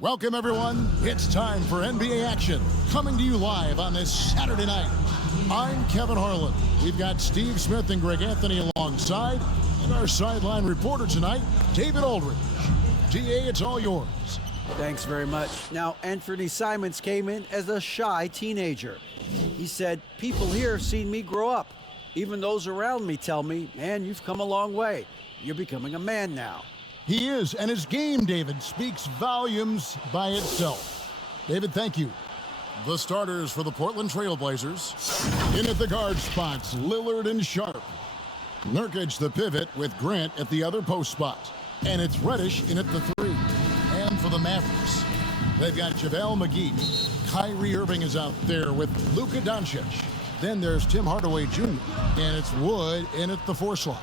Welcome, everyone. It's time for NBA action, coming to you live on this Saturday night. I'm Kevin Harlan. We've got Steve Smith and Greg Anthony alongside, and our sideline reporter tonight, David Aldridge. DA, it's all yours. Thanks very much. Now, Anthony Simons came in as a shy teenager. He said, people here have seen me grow up. Even those around me tell me, man, you've come a long way. You're becoming a man now. He is, and his game, David, speaks volumes by itself. David, thank you. The starters for the Portland Trail Blazers. In at the guard spots, Lillard and Sharp. Nurkic the pivot with Grant at the other post spot. And it's Reddish in at the three. And for the Mavericks, they've got JaVale McGee. Kyrie Irving is out there with Luka Doncic. Then there's Tim Hardaway Jr. And it's Wood in at the four slot.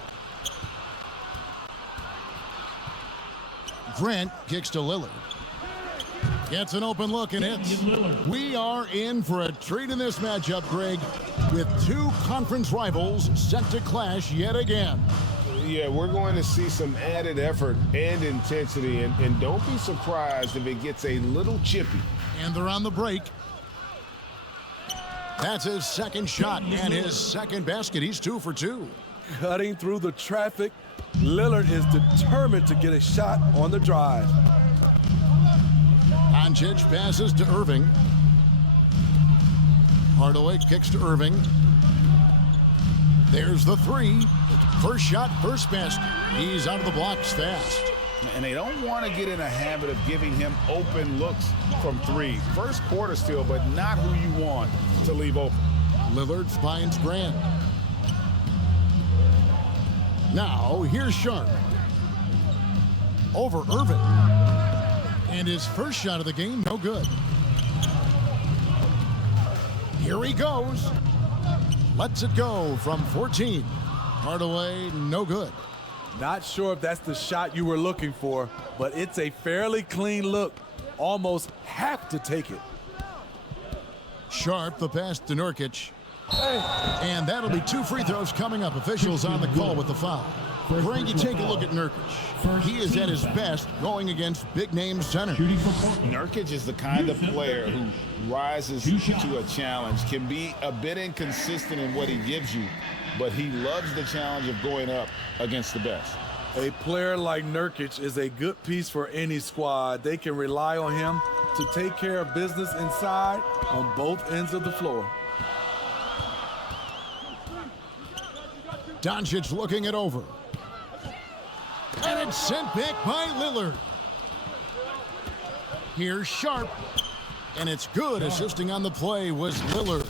Grant kicks to Lillard. Gets an open look and hits. We are in for a treat in this matchup, Greg, with two conference rivals set to clash yet again. Yeah, we're going to see some added effort and intensity, and don't be surprised if it gets a little chippy. And they're on the break. That's his second shot and his second basket. He's 2 for 2. Cutting through the traffic, Lillard is determined to get a shot on the drive. Doncic passes to Irving. Hardaway kicks to Irving. There's the three. First shot, first basket. He's out of the blocks fast. And they don't want to get in a habit of giving him open looks from three. First quarter still, but not who you want to leave open. Lillard finds Grant. Now, here's Sharp. Over Irving. And his first shot of the game, no good. Here he goes. Lets it go from 14. Hardaway, no good. Not sure if that's the shot you were looking for, but it's a fairly clean look. Almost have to take it. Sharp, the pass to Nurkic. And that'll be 2 free throws coming up. Officials on the call with the foul. Greg, you take a look at Nurkic. He is at his best going against big-name centers. Nurkic is the kind of player who rises to a challenge, can be a bit inconsistent in what he gives you, but he loves the challenge of going up against the best. A player like Nurkic is a good piece for any squad. They can rely on him to take care of business inside on both ends of the floor. Doncic looking it over. And it's sent back by Lillard. Here's Sharp. And it's good. Assisting on the play was Lillard.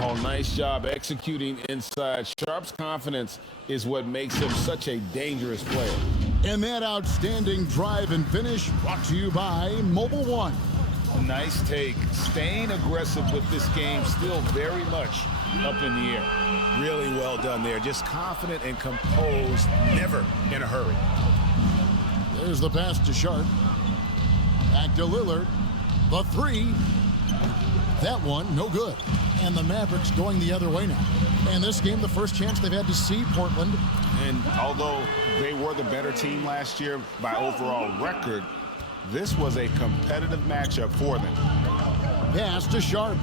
Oh, nice job executing inside. Sharp's confidence is what makes him such a dangerous player. And that outstanding drive and finish brought to you by Mobile One. Nice take. Staying aggressive with this game, still very much up in the air. Really well done there. Just confident and composed, never in a hurry. There's the pass to Sharp. Back to Lillard. The three. That one, no good. And the Mavericks going the other way now. And this game, the first chance they've had to see Portland. And although they were the better team last year by overall record, this was a competitive matchup for them. Pass to Sharp.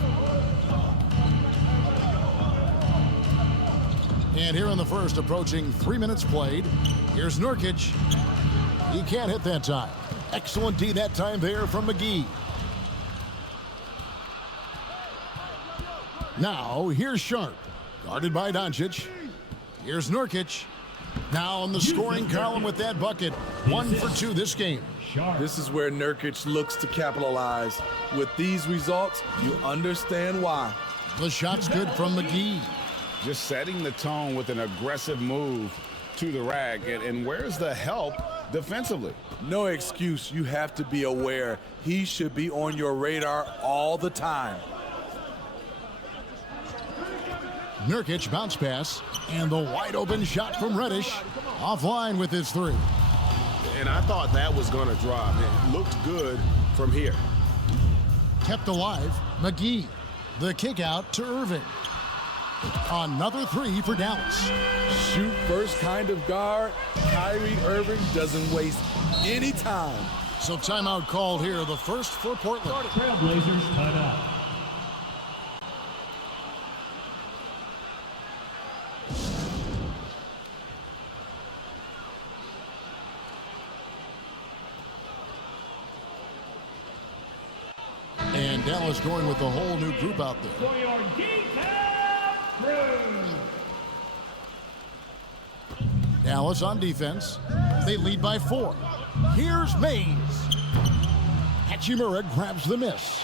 And here in the first, approaching 3 minutes played, here's Nurkic. He can't hit that time. Excellent D that time there from McGee. Now, here's Sharp. Guarded by Doncic. Here's Nurkic. Now on the scoring column with that bucket. 1 for 2 this game. This is where Nurkic looks to capitalize. With these results, you understand why. The shot's good from McGee. Just setting the tone with an aggressive move to the rack. And where's the help defensively? No excuse. You have to be aware. He should be on your radar all the time. Nurkic bounce pass, and the wide open shot from Reddish. Offline with his three. And I thought that was going to drop. It looked good from here. Kept alive, McGee. The kick out to Irving. Another three for Dallas. Shoot first kind of guard. Kyrie Irving doesn't waste any time. So timeout called here, the first for Portland. Trailblazers timeout. And Dallas going with a whole new group out there. For your defense crew. Dallas on defense. They lead by 4. Here's Mays. Hachimura grabs the miss.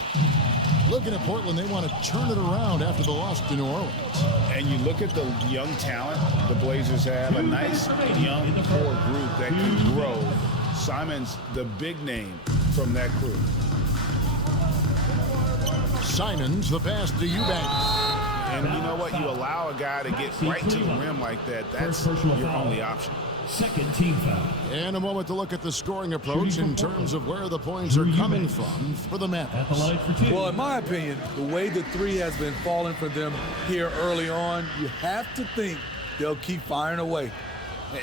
Looking at Portland, they want to turn it around after the loss to New Orleans. And you look at the young talent the Blazers have, a nice young core group that can grow. Simon's the big name from that group. Simons, the pass to Eubanks. And you know what? You allow a guy to get right to the rim like that, that's your only option. Second team foul. And a moment to look at the scoring approach in terms of where the points are coming from for the At the Mavs. line for 2. Well, in my opinion, the way the three has been falling for them here early on, you have to think they'll keep firing away.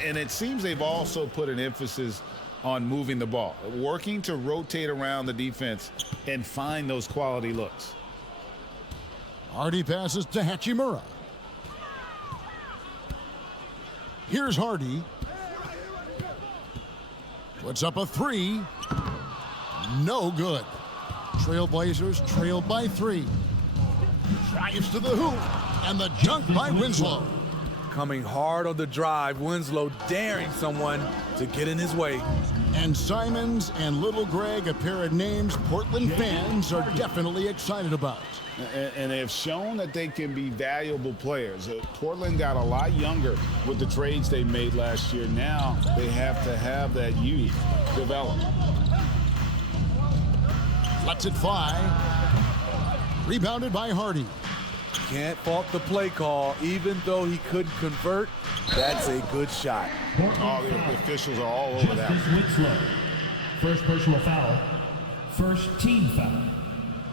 And it seems they've also put an emphasis on moving the ball, working to rotate around the defense and find those quality looks. Hardy passes to Hachimura. Here's Hardy. Puts up a 3. No good. Trailblazers trail by 3. Drives to the hoop. And the dunk by Winslow. Coming hard on the drive, Winslow daring someone to get in his way. And Simons and Little Greg, a pair of names Portland fans are definitely excited about. And they have shown that they can be valuable players. Portland got a lot younger with the trades they made last year. Now they have to have that youth develop. Lets it fly. Rebounded by Hardy. Can't fault the play call. Even though he couldn't convert, that's a good shot. All the officials are all over that. Winslow. First personal foul. First team foul.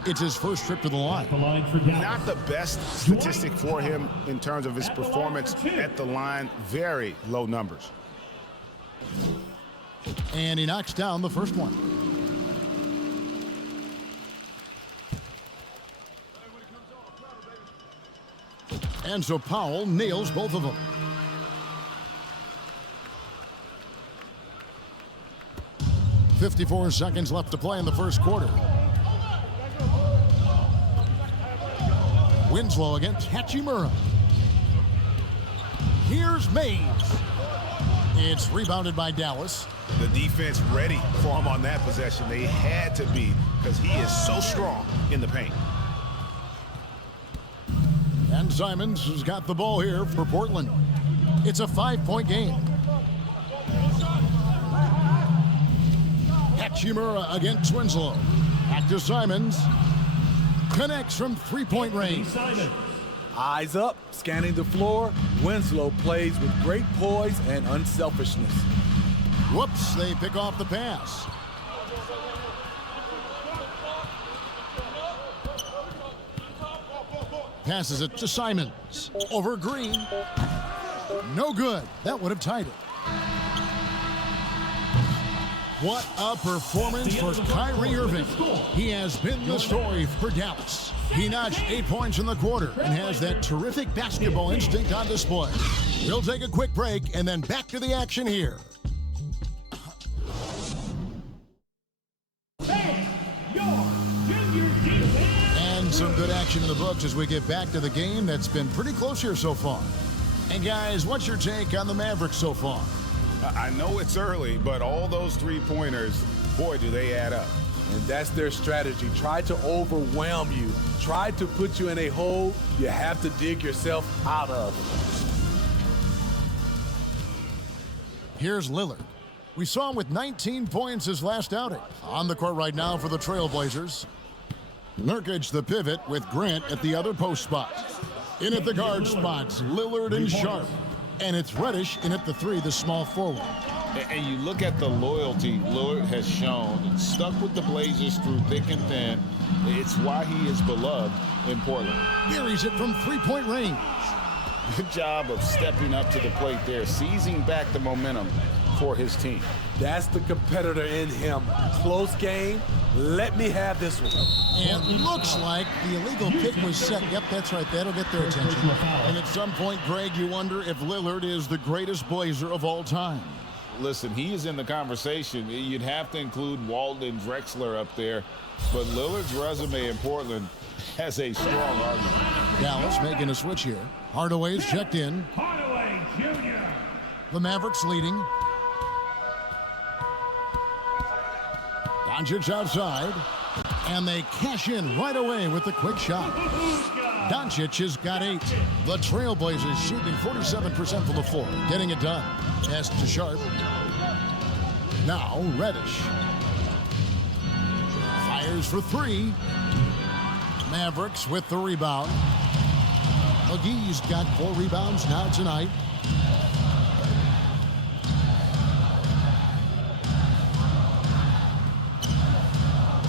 It's his first trip to the line. The line for Dallas. Not the best statistic for him in terms of his performance at the line. Very low numbers. And he knocks down the first one. And so Powell nails both of them. .54 seconds left to play in the first quarter. Winslow against Hachimura. Here's Mays. It's rebounded by Dallas. The defense ready for him on that possession. They had to be because he is so strong in the paint. And Simons has got the ball here for Portland. It's a 5-point game. Hachimura against Winslow. Back to Simons. Connects from three-point range. Eyes up, scanning the floor. Winslow plays with great poise and unselfishness. Whoops, they pick off the pass. Passes it to Simons. Over Green. No good. That would have tied it. What a performance for Kyrie Irving. He has been the story for Dallas. He notched 8 points in the quarter and has that terrific basketball instinct on display. We'll take a quick break and then back to the action here. And some good action in the books as we get back to the game that's been pretty close here so far. And guys, what's your take on the Mavericks so far? I know it's early, but all those three-pointers, boy, do they add up. And that's their strategy. Try to overwhelm you. Try to put you in a hole you have to dig yourself out of. Here's Lillard. We saw him with 19 points his last outing. On the court right now for the Trailblazers. Nurkic the pivot with Grant at the other post spot. In at the guard spots, Lillard and Sharp. And it's Reddish in at the 3, the small forward. And you look at the loyalty Lillard has shown, stuck with the Blazers through thick and thin. It's why he is beloved in Portland. Buries it from three-point range. Good job of stepping up to the plate there, seizing back the momentum for his team. That's the competitor in him. Close game. Let me have this one. And looks like the illegal pick was set. Yep, that's right. That'll get their attention. And at some point, Greg, you wonder if Lillard is the greatest Blazer of all time. Listen, he is in the conversation. You'd have to include Walden Drexler up there. But Lillard's resume in Portland has a strong argument. Dallas making a switch here. Hardaway's checked in. Hardaway Jr. The Mavericks leading. Doncic outside. And they cash in right away with the quick shot. Doncic has got 8. The Trailblazers shooting 47% from the floor. Getting it done. Pass to Sharp. Now Reddish. Fires for 3. Mavericks with the rebound. McGee's got 4 rebounds now tonight.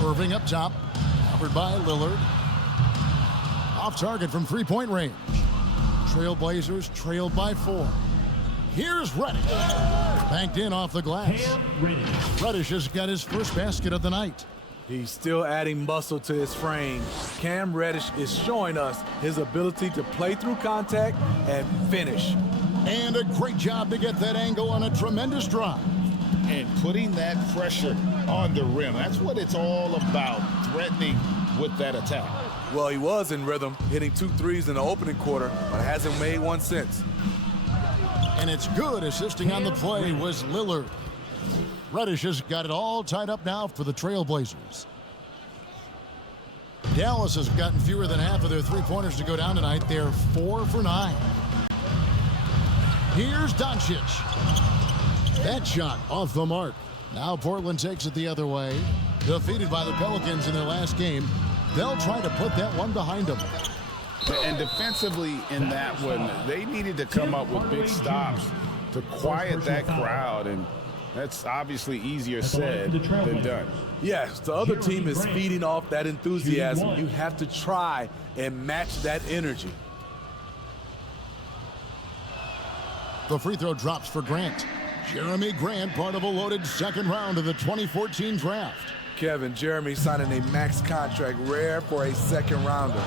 Irving up top, covered by Lillard. Off target from three-point range. Trailblazers trailed by 4. Here's Reddish. Banked in off the glass. Reddish has got his first basket of the night. He's still adding muscle to his frame. Cam Reddish is showing us his ability to play through contact and finish. And a great job to get that angle on a tremendous drive. And putting that pressure on the rim. That's what it's all about, threatening with that attack. Well, he was in rhythm, hitting 2 threes in the opening quarter, but hasn't made one since. And it's good. Assisting on the play was Lillard. Reddish has got it all tied up now for the Trailblazers. Dallas has gotten fewer than half of their three-pointers to go down tonight. They're 4 for 9. Here's Doncic. That shot off the mark. Now Portland takes it the other way. Defeated by the Pelicans in their last game, they'll try to put that one behind them. And defensively in that one, they needed to come up with big stops to quiet that crowd, and that's obviously easier said than done. Yes, the other team is feeding off that enthusiasm. You have to try and match that energy. The free throw drops for Grant. Jeremy Grant, part of a loaded second round of the 2014 draft. Kevin, Jeremy signing a max contract, rare for a second rounder.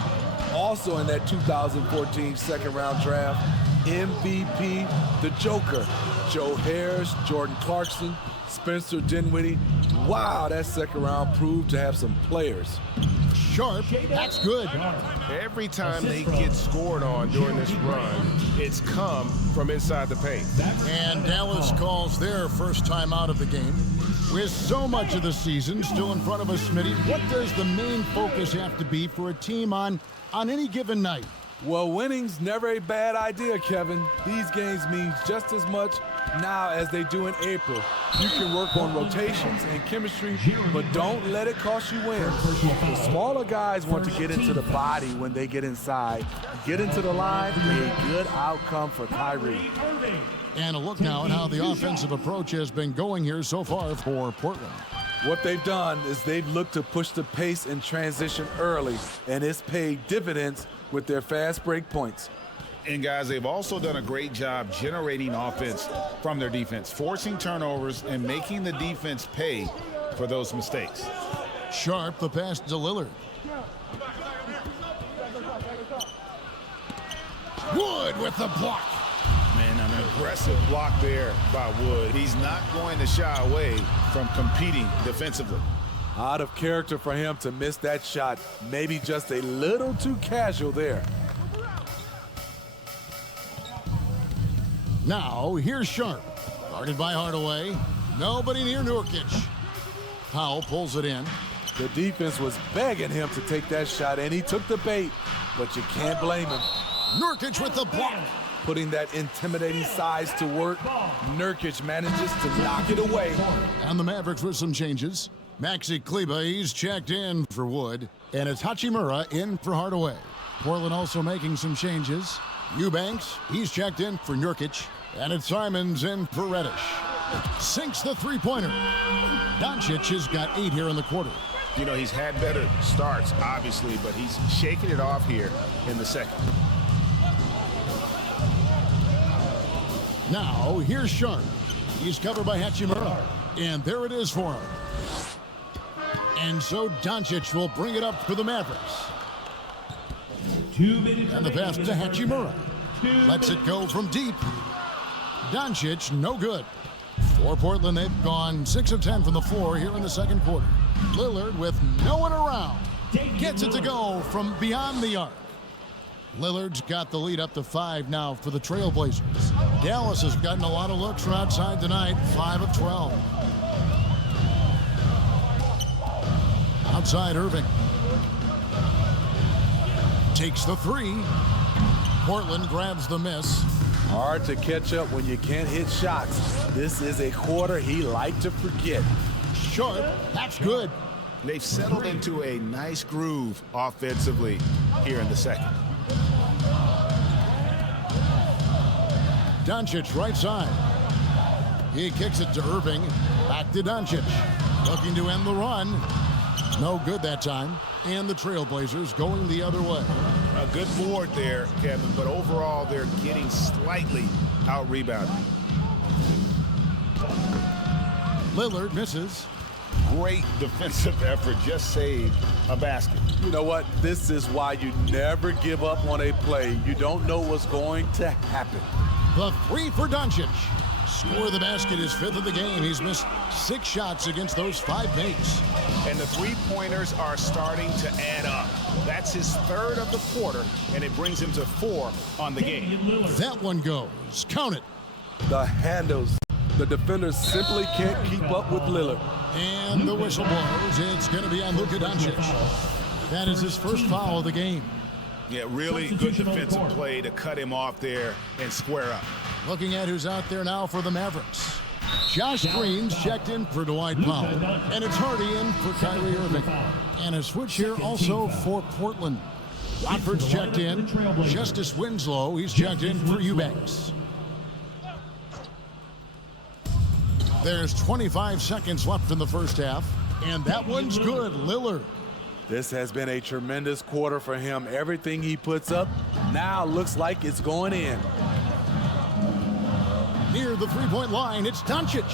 Also in that 2014 second round draft, MVP, the Joker, Joe Harris, Jordan Clarkson, Spencer Dinwiddie. Wow, that second round proved to have some players. Sharp, that's good. Every time they get scored on during this run, it's come from inside the paint. And Dallas calls their first time out of the game. With so much of the season still in front of us, Smitty, what does the main focus have to be for a team on any given night? Well, winning's never a bad idea, Kevin. These games mean just as much now as they do in April. You can work on rotations and chemistry, but don't let it cost you wins. The smaller guys want to get into the body when they get inside. Get into the line, a good outcome for Kyrie. And a look now at how the offensive approach has been going here so far for Portland. What they've done is they've looked to push the pace and transition early, and it's paid dividends with their fast break points. And guys, they've also done a great job generating offense from their defense, forcing turnovers and making the defense pay for those mistakes. Sharp, the pass to Lillard. Wood with the block. Man, an aggressive block there by Wood. He's not going to shy away from competing defensively. Out of character for him to miss that shot. Maybe just a little too casual there. Now, here's Sharp. Guarded by Hardaway. Nobody near Nurkic. Powell pulls it in. The defense was begging him to take that shot, and he took the bait, but you can't blame him. Nurkic with the block. Putting that intimidating size to work, Nurkic manages to knock it away. And the Mavericks with some changes. Maxi Kleber, he's checked in for Wood. And it's Hachimura in for Hardaway. Portland also making some changes. Eubanks, he's checked in for Nurkic. And it's Simons in for Reddish. Sinks the three-pointer. Doncic has got 8 here in the quarter. You know, he's had better starts, obviously, but he's shaking it off here in the second. Now, here's Sharp. He's covered by Hachimura. And there it is for him. And so Doncic will bring it up for the Mavericks. 2 minutes And the pass to Hachimura. Lets it go from deep. Doncic, no good. For Portland, they've gone 6 of 10 from the floor here in the second quarter. Lillard with no one around. Gets it to go from beyond the arc. Lillard's got the lead up to 5 now for the Trailblazers. Dallas has gotten a lot of looks from outside tonight, 5 of 12. Outside Irving. Takes the 3. Portland grabs the miss. Hard to catch up when you can't hit shots. This is a quarter he liked to forget. Short, that's good. They've settled into a nice groove offensively here in the second. Doncic right side. He kicks it to Irving. Back to Doncic. Looking to end the run. No good that time. And the Trailblazers going the other way. A good board there, Kevin, but overall they're getting slightly out-rebounded. Lillard misses. Great defensive effort, just saved a basket. You know what? This is why you never give up on a play. You don't know what's going to happen. The 3 for Doncic. Score the basket, his 5th of the game. He's missed 6 shots against those 5 mates. And the three-pointers are starting to add up. That's his 3rd of the quarter, and it brings him to 4 on the game. That one goes. Count it. The handles. The defenders simply can't keep up with Lillard. And the whistle blows. It's going to be on Luka Doncic. That is his first foul of the game. Yeah, really good defensive play to cut him off there and square up. Looking at who's out there now for the Mavericks. Josh Green's checked in for Dwight Powell. And it's Hardy in for Kyrie Irving. And a switch here also for Portland. Watford's checked in. Justice Winslow, he's checked in for Eubanks. There's 25 seconds left in the first half. And that one's good. Lillard. This has been a tremendous quarter for him. Everything he puts up now looks like it's going in. Near the three-point line, it's Doncic.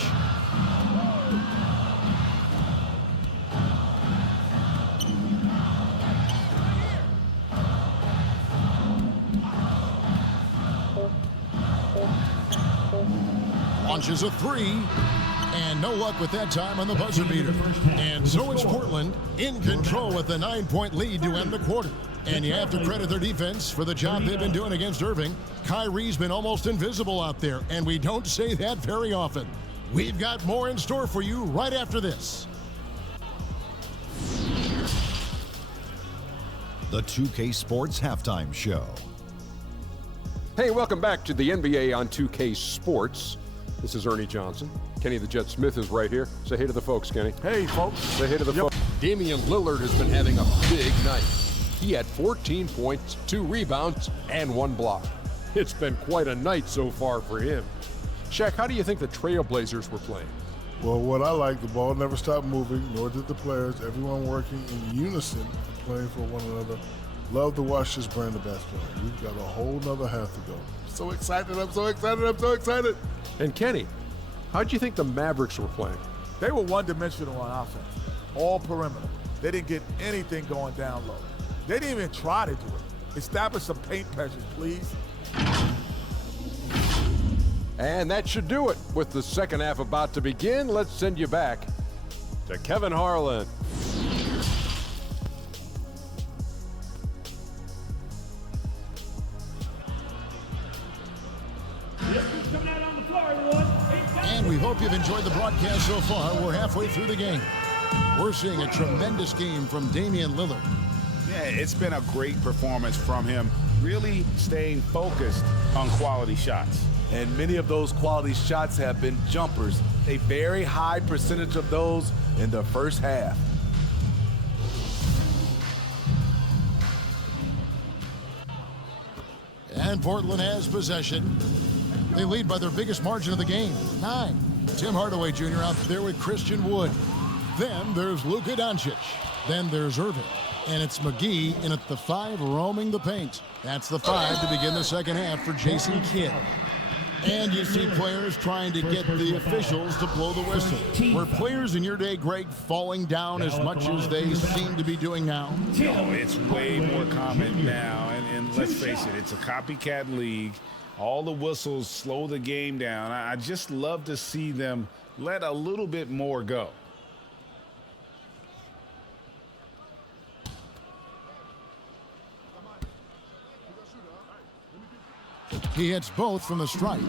Launches a 3. And no luck with that time on the buzzer beater. And so it's Portland in control with a 9-point lead to end the quarter. And you have to credit their defense for the job they've been doing against Irving. Kyrie's been almost invisible out there, and we don't say that very often. We've got more in store for you right after this. The 2K Sports Halftime Show. Hey, welcome back to the NBA on 2K Sports. This is Ernie Johnson. Kenny the Jet Smith is right here. Say hey to the folks, Kenny. Hey, folks. Say hey to the folks. Damian Lillard has been having a big night. He had 14 points, 2 rebounds, and 1 block. It's been quite a night so far for him. Shaq, how do you think the Trailblazers were playing? Well, what I like, the ball never stopped moving, nor did the players. Everyone working in unison and playing for one another. Love to watch this brand of basketball. We've got a whole nother half to go. So excited, I'm so excited, I'm so excited. And Kenny, how do you think the Mavericks were playing? They were one-dimensional on offense, all perimeter. They didn't get anything going down low. They didn't even try to do it. Establish some paint pressures, please. And that should do it. With the second half about to begin, let's send you back to Kevin Harlan. And we hope you've enjoyed the broadcast so far. We're halfway through the game. We're seeing a tremendous game from Damian Lillard. Yeah, it's been a great performance from him, really staying focused on quality shots. And many of those quality shots have been jumpers. A very high percentage of those in the first half. And Portland has possession. They lead by their biggest margin of the game, 9. Tim Hardaway Jr. out there with Christian Wood. Then there's Luka Doncic. Then there's Irving. And it's McGee in at the 5 roaming the paint. That's the 5 to begin the second half for Jason Kidd. And you see players trying to get the officials to blow the whistle. Were players in your day, Greg, falling down as much as they seem to be doing now? No, it's way more common now. And let's face it, it's a copycat league. All the whistles slow the game down. I just love to see them let a little bit more go. He hits both from the stripe.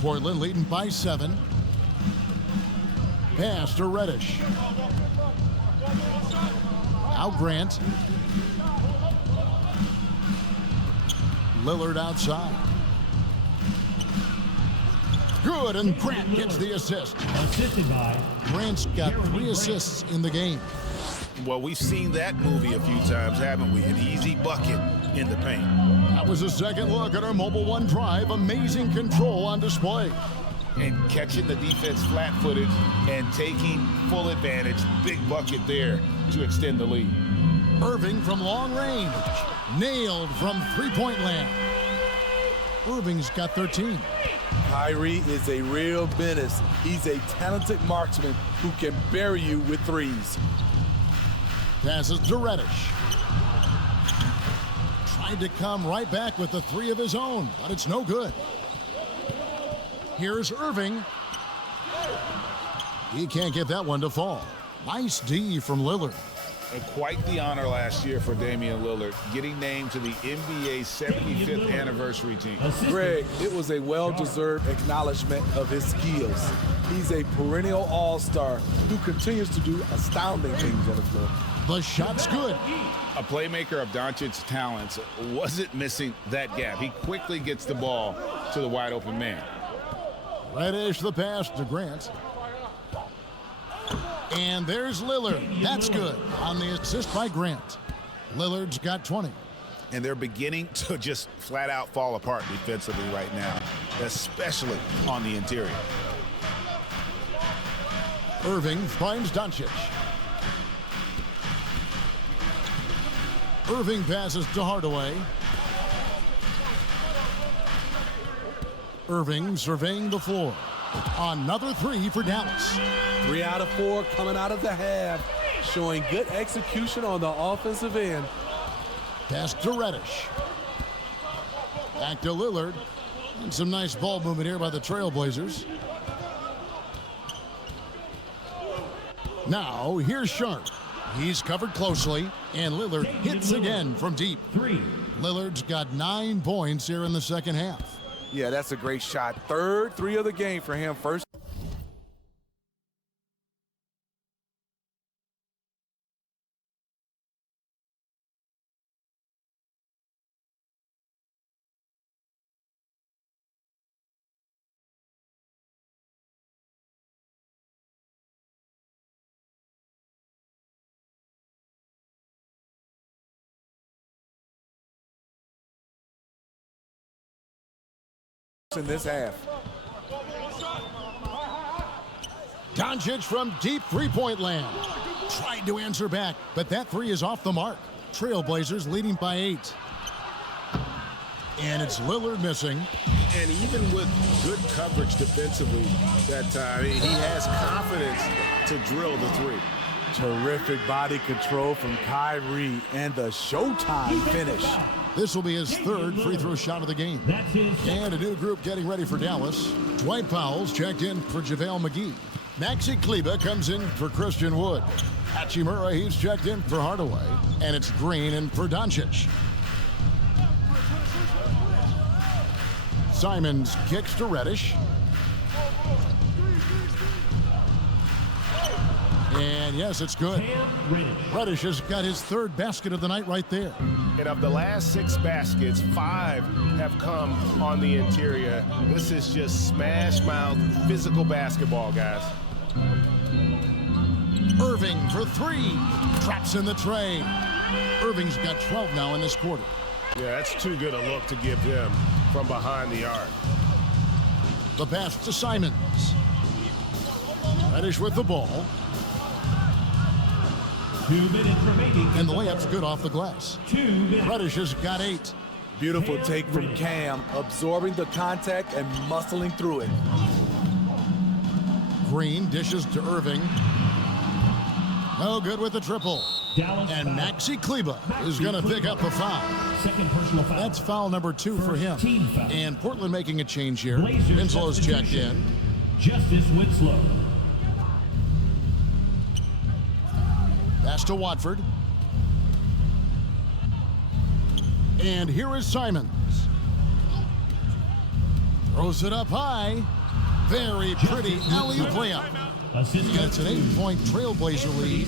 Portland leading by 7. Pass to Reddish. Now Grant. Lillard outside. Good, and Grant gets the assist. Assisted by Grant's got 3 assists in the game. Well, we've seen that movie a few times, haven't we? An easy bucket in the paint. That was a second look at our Mobile One drive. Amazing control on display. And catching the defense flat-footed and taking full advantage. Big bucket there to extend the lead. Irving from long range. Nailed from three-point land. Irving's got 13. Kyrie is a real menace. He's a talented marksman who can bury you with threes. Passes to Reddish. Tried to come right back with the 3 of his own, but it's no good. Here's Irving. He can't get that one to fall. Nice D from Lillard. Quite the honor last year for Damian Lillard, getting named to the NBA 75th anniversary team. Greg, it was a well-deserved acknowledgement of his skills. He's a perennial all-star who continues to do astounding things on the floor. The shot's good. A playmaker of Doncic's talents wasn't missing that gap. He quickly gets the ball to the wide-open man. Reddish the pass to Grant. And there's Lillard. That's good on the assist by Grant. Lillard's got 20. And they're beginning to just flat out fall apart defensively right now, especially on the interior. Irving finds Doncic. Irving passes to Hardaway. Irving surveying the floor. Another 3 for Dallas. 3 out of 4 coming out of the half, showing good execution on the offensive end. Pass to Reddish. Back to Lillard. And some nice ball movement here by the Trailblazers. Now, here's Sharp. He's covered closely, and Lillard hits again from deep. 3. Lillard's got 9 points here in the second half. Yeah, that's a great shot. Third 3 of the game for him. First. In this half. Doncic from deep three-point land. Tried to answer back, but that 3 is off the mark. Trailblazers leading by 8. And it's Lillard missing. And even with good coverage defensively that time, he has confidence to drill the 3. Terrific body control from Kyrie and the showtime finish. This will be his 3rd free throw shot of the game. And a new group getting ready for Dallas. Dwight Powell's checked in for JaVale McGee. Maxi Kleber comes in for Christian Wood. Hachimura, he's checked in for Hardaway. And it's Green in for Doncic. Simons kicks to Reddish. And yes, it's good. Reddish has got his 3rd basket of the night right there. And of the last 6 baskets, 5 have come on the interior. This is just smash mouth physical basketball, guys. Irving for 3. Drops in the tray. Irving's got 12 now in this quarter. Yeah, that's too good a look to give him from behind the arc. The pass to Simons. Reddish with the ball. 2 minutes remaining. And the layup's good off the glass. 2 minutes. Reddish has got 8. Beautiful take from Cam, absorbing the contact and muscling through it. Green dishes to Irving. No good with the triple. And Maxi Kleber is going to pick up a foul. Second personal foul. That's foul number 2 for him. Team foul. And Portland making a change here. Blazers Winslow's checked in. Justice Winslow. Pass to Watford. And here is Simons. Throws it up high. Very pretty alley-oop layup. It's an 8-point Trailblazer lead.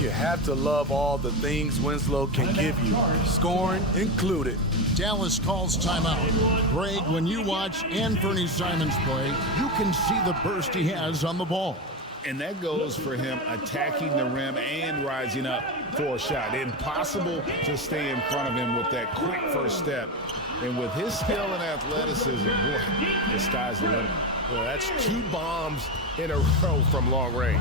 You have to love all the things Winslow can give you, scoring included. Dallas calls timeout. Greg, when you watch Anthony Simons play, you can see the burst he has on the ball. And that goes for him attacking the rim and rising up for a shot. Impossible to stay in front of him with that quick first step. And with his skill and athleticism, boy, the sky's the limit. Well, that's 2 bombs in a row from long range.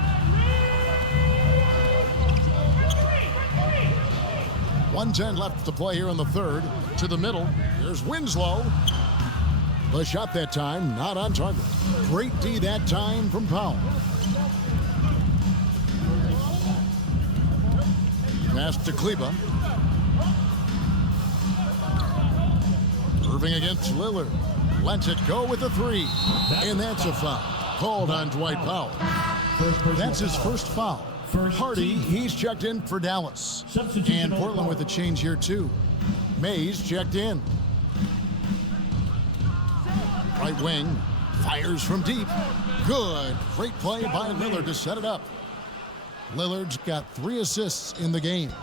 1:10 left to play here in the third. To the middle. There's Winslow. The shot that time, not on target. Great D that time from Powell. Pass to Kleber. Irving against Lillard. Lets it go with a 3. And that's a foul. Called on Dwight Powell. That's his first foul. Hardy, he's checked in for Dallas. And Portland with a change here too. Mays checked in. Right wing. Fires from deep. Good. Great play by Lillard to set it up. Lillard's got 3 assists in the game.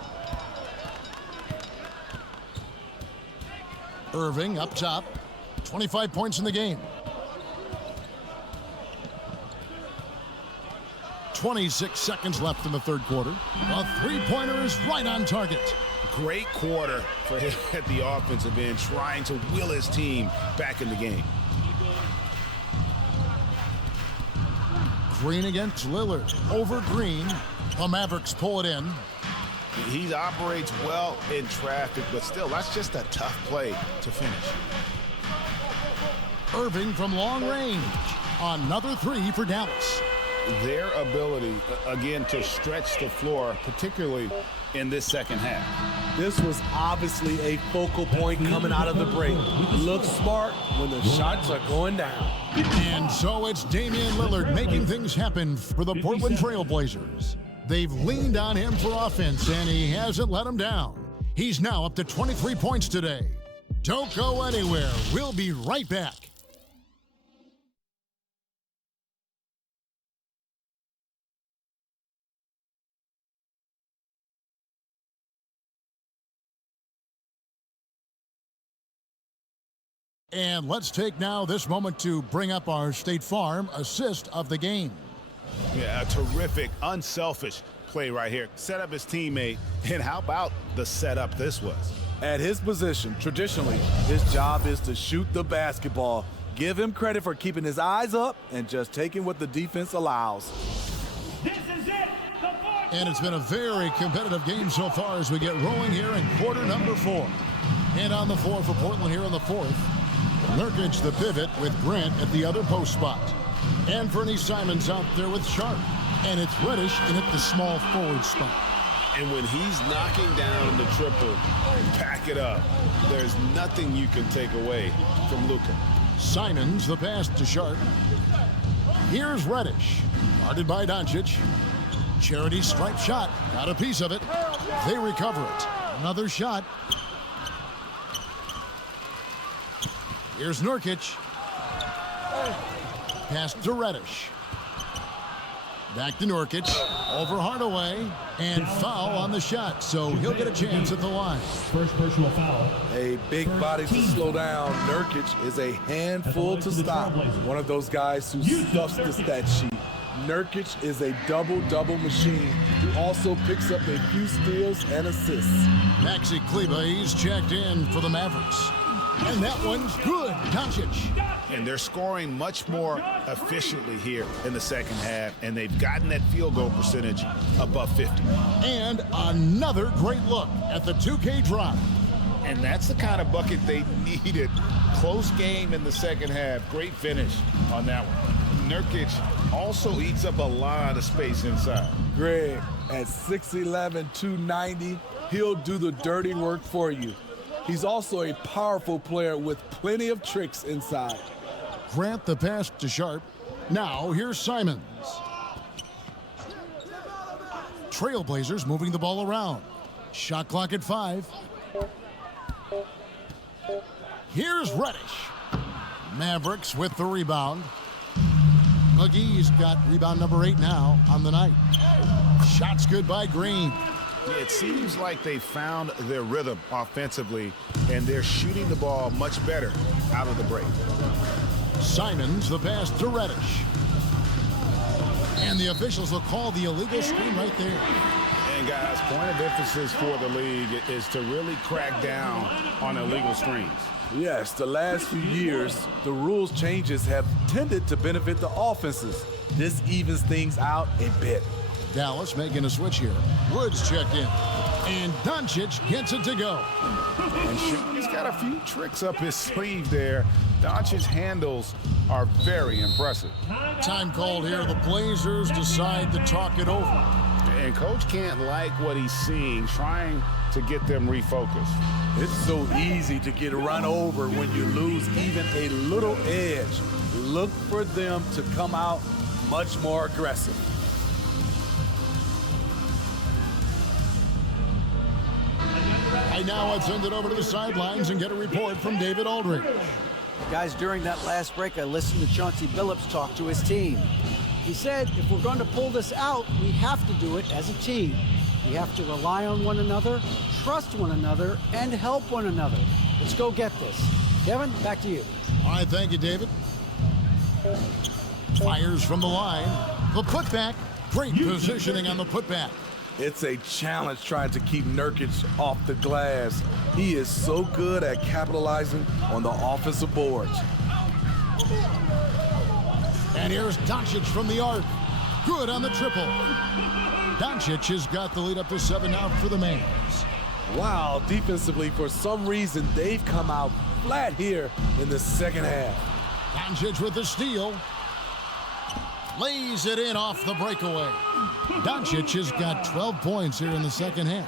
Irving up top. 25 points in the game. 26 seconds left in the third quarter. A 3-pointer is right on target. Great quarter for him at the offensive end, trying to will his team back in the game. Green against Lillard. Over Green. The Mavericks pull it in. He operates well in traffic, but still, that's just a tough play to finish. Irving from long range. Another 3 for Dallas. Their ability, again, to stretch the floor, particularly in this second half. This was obviously a focal point coming out of the break. Look smart when the shots are going down. And so it's Damian Lillard making things happen for the Portland Trailblazers. They've leaned on him for offense, and he hasn't let them down. He's now up to 23 points today. Don't go anywhere. We'll be right back. And let's take now this moment to bring up our State Farm assist of the game. Yeah, a terrific, unselfish play right here. Set up his teammate, and how about the setup this was? At his position, traditionally, his job is to shoot the basketball. Give him credit for keeping his eyes up and just taking what the defense allows. This is it. And it's been a very competitive game so far as we get rolling here in quarter number 4. And on the floor for Portland here in the fourth, Nurkic the pivot with Grant at the other post spot. Anthony Simons out there with Sharp. And it's Reddish in at the small forward spot. And when he's knocking down the triple, pack it up. There's nothing you can take away from Luka. Simons the pass to Sharp. Here's Reddish. Guarded by Doncic. Charity stripe shot. Got a piece of it. They recover it. Another shot. Here's Nurkic. Pass to Reddish. Back to Nurkic. Over Hardaway. And foul on the shot. So he'll get a chance at the line. First personal foul. A big body to slow down. Nurkic is a handful to stop. One of those guys who stuffs the stat sheet. Nurkic is a double-double machine who also picks up a few steals and assists. Maxi Kleber, he's checked in for the Mavericks. And that one's good. Doncic. And they're scoring much more efficiently here in the second half, and they've gotten that field goal percentage above 50. And another great look at the 2K drop. And that's the kind of bucket they needed. Close game in the second half. Great finish on that one. Nurkic also eats up a lot of space inside. Greg, at 6'11", 290, he'll do the dirty work for you. He's also a powerful player with plenty of tricks inside. Grant the pass to Sharp. Now here's Simons. Trailblazers moving the ball around. Shot clock at 5. Here's Reddish. Mavericks with the rebound. McGee's got rebound number 8 now on the night. Shots good by Green. It seems like they found their rhythm offensively, and they're shooting the ball much better out of the break. Simons the pass to Reddish. And the officials will call the illegal screen right there. And guys, point of emphasis for the league is to really crack down on illegal screens. Yes, the last few years, the rules changes have tended to benefit the offenses. This evens things out a bit. Dallas making a switch here. Woods checked in. And Doncic gets it to go. And Sean's got a few tricks up his sleeve there. Doncic's handles are very impressive. Time called here. The Blazers decide to talk it over. And Coach can't like what he's seeing, trying to get them refocused. It's so easy to get run over when you lose even a little edge. Look for them to come out much more aggressive. And now let's send it over to the sidelines and get a report from David Aldridge. Guys, during that last break, I listened to Chauncey Billups talk to his team. He said, if we're going to pull this out, we have to do it as a team. We have to rely on one another, trust one another, and help one another. Let's go get this. Kevin, back to you. All right, thank you, David. Fires from the line. The putback. Great positioning on the putback. It's a challenge trying to keep Nurkic off the glass. He is so good at capitalizing on the offensive boards. And here's Doncic from the arc. Good on the triple. Doncic has got the lead up to 7 now for the Mavs. Wow, defensively, for some reason, they've come out flat here in the second half. Doncic with the steal. Lays it in off the breakaway. Doncic has got 12 points here in the second half.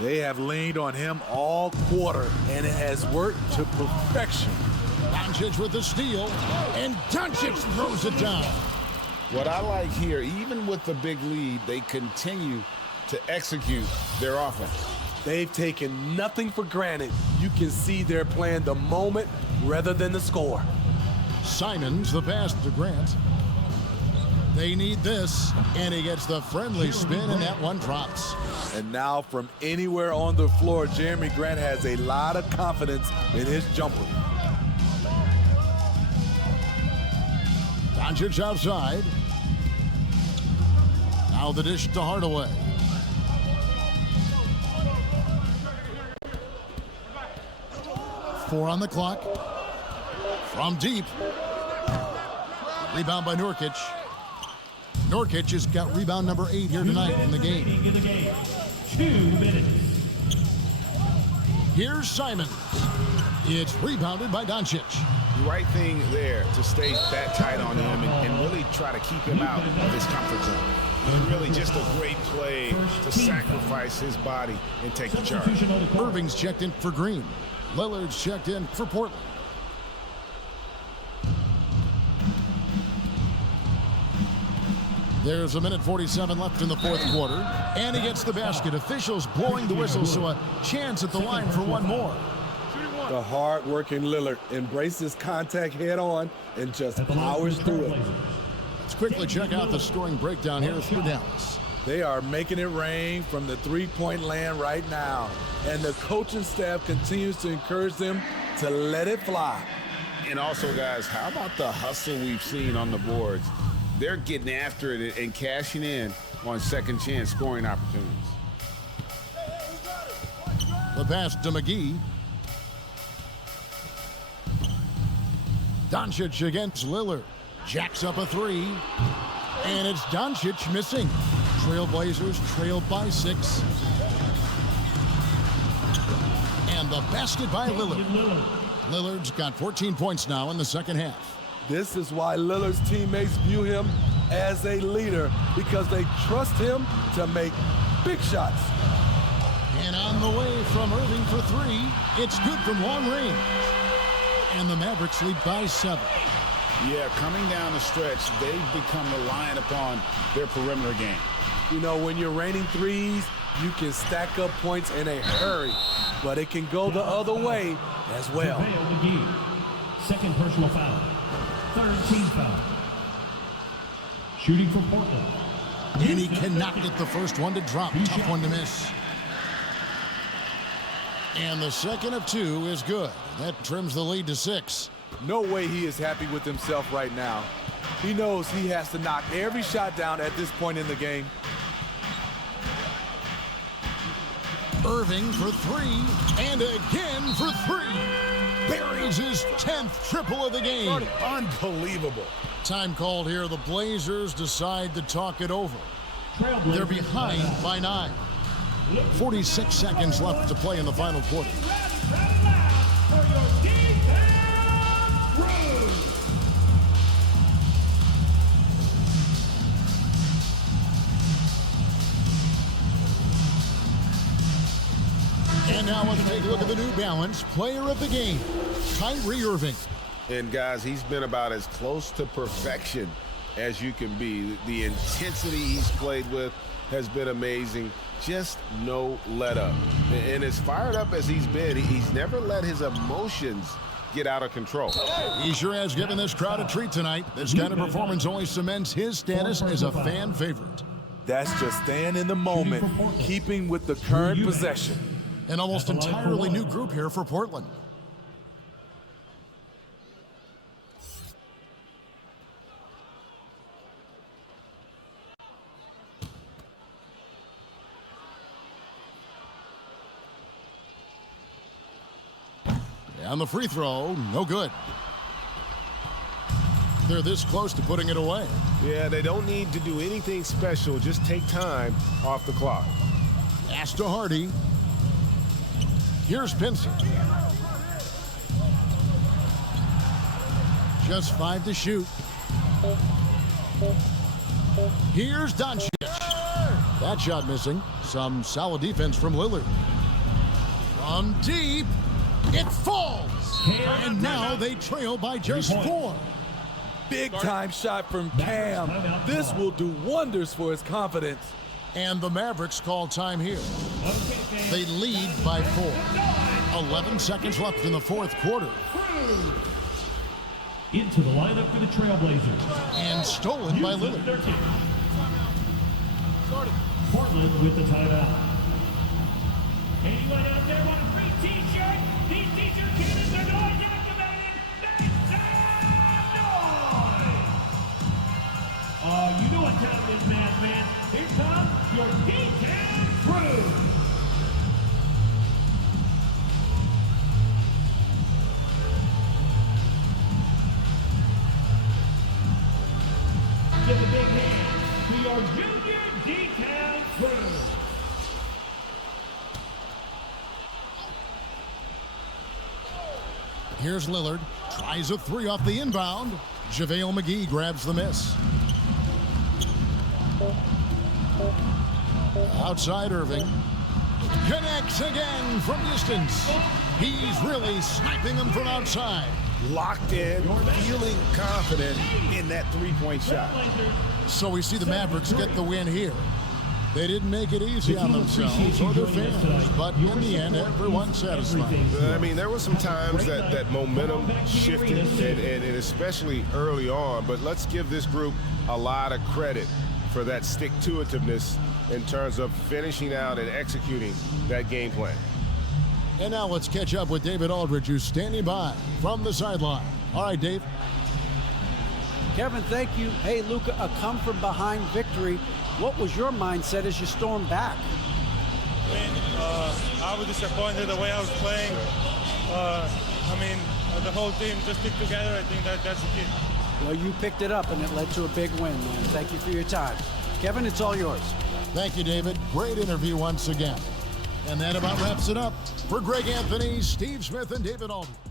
They have leaned on him all quarter, and it has worked to perfection. Doncic with the steal, and Doncic throws it down. What I like here, even with the big lead, they continue to execute their offense. They've taken nothing for granted. You can see they're playing the moment rather than the score. Simons the pass to Grant. They need this, and he gets the friendly spin, and that one drops. And now from anywhere on the floor, Jeremy Grant has a lot of confidence in his jumper. Doncic outside. Now the dish to Hardaway. Four on the clock. From deep. Rebound by Nurkic. Nurkic has got rebound number 8 here tonight in the game. 2 minutes. Here's Simons. It's rebounded by Doncic. The right thing there to stay that tight on him and really try to keep him out of his comfort zone. And really just a great play to sacrifice his body and take the charge. Irving's checked in for Green. Lillard's checked in for Portland. There's a minute 47 left in the fourth quarter, and he gets the basket. Officials blowing the whistle, so a chance at the line for one more. The hard-working Lillard embraces contact head-on and just powers through it. Let's quickly check out the scoring breakdown here for Dallas. They are making it rain from the three-point land right now, and the coaching staff continues to encourage them to let it fly. And also, guys, how about the hustle we've seen on the boards? They're getting after it and cashing in on second chance scoring opportunities. The pass to McGee. Doncic against Lillard. Jacks up a 3. And it's Doncic missing. Trailblazers trail by 6. And the basket by Lillard. Lillard's got 14 points now in the second half. This is why Lillard's teammates view him as a leader, because they trust him to make big shots. And on the way from Irving for three, it's good from long range. And the Mavericks lead by 7. Yeah, coming down the stretch, they've become reliant upon their perimeter game. You know, when you're raining threes, you can stack up points in a hurry, but it can go the other way as well. Second personal foul. Third team foul. Shooting for Portland. And he cannot get the first one to drop. Tough one to miss. And the second of 2 is good. That trims the lead to 6. No way he is happy with himself right now. He knows he has to knock every shot down at this point in the game. Irving for 3, and again for 3. Buries his 10th triple of the game. Unbelievable. Time called here. The Blazers decide to talk it over. They're behind by 9. 46 seconds left to play in the final quarter. And now let's take a look at the New Balance player of the game, Kyrie Irving. And guys, he's been about as close to perfection as you can be. The intensity he's played with has been amazing. Just no let up. And as fired up as he's been, he's never let his emotions get out of control. He sure has given this crowd a treat tonight. This kind of performance only cements his status as a fan favorite. That's just staying in the moment, keeping with the current possession. An almost entirely new group here for Portland. And the free throw, no good. They're this close to putting it away. Yeah, they don't need to do anything special. Just take time off the clock. Pass to Hardy. Here's Pinson. Just 5 to shoot. Here's Doncic. That shot missing. Some solid defense from Lillard. From deep. It falls. And now they trail by just 4. Big time shot from Cam. This will do wonders for his confidence. And the Mavericks call time here. They lead by 4. 11 seconds left in the fourth quarter. Into the lineup for the Trailblazers. And stolen by Lillard. Portland with the timeout. Anyone out there want a free t-shirt? These t-shirt cannons are noise activated. Make some noise! You know what time it is, Mavs, man. Here comes your D-Town crew. Give a big hand to your junior D-Town crew. Here's Lillard. Tries a 3 off the inbound. JaVale McGee grabs the miss. Outside Irving. Connects again from distance. He's really sniping them from outside. Locked in, feeling confident in that three-point shot. So we see the Mavericks get the win here. They didn't make it easy on themselves or their fans, but in the end, everyone's satisfied. I mean, there were some times that momentum shifted, and especially early on, but let's give this group a lot of credit for that stick-to-itiveness in terms of finishing out and executing that game plan. And now let's catch up with David Aldridge, who's standing by from the sideline. All right, Dave. Kevin, thank you. Hey, Luka, a come-from-behind victory. What was your mindset as you stormed back? I mean, I was disappointed the way I was playing. The whole team just stick together. I think that's the key. Well, you picked it up, and it led to a big win, man. Thank you for your time. Kevin, it's all yours. Thank you, David. Great interview once again. And that about wraps it up. For Greg Anthony, Steve Smith, and David Aldridge.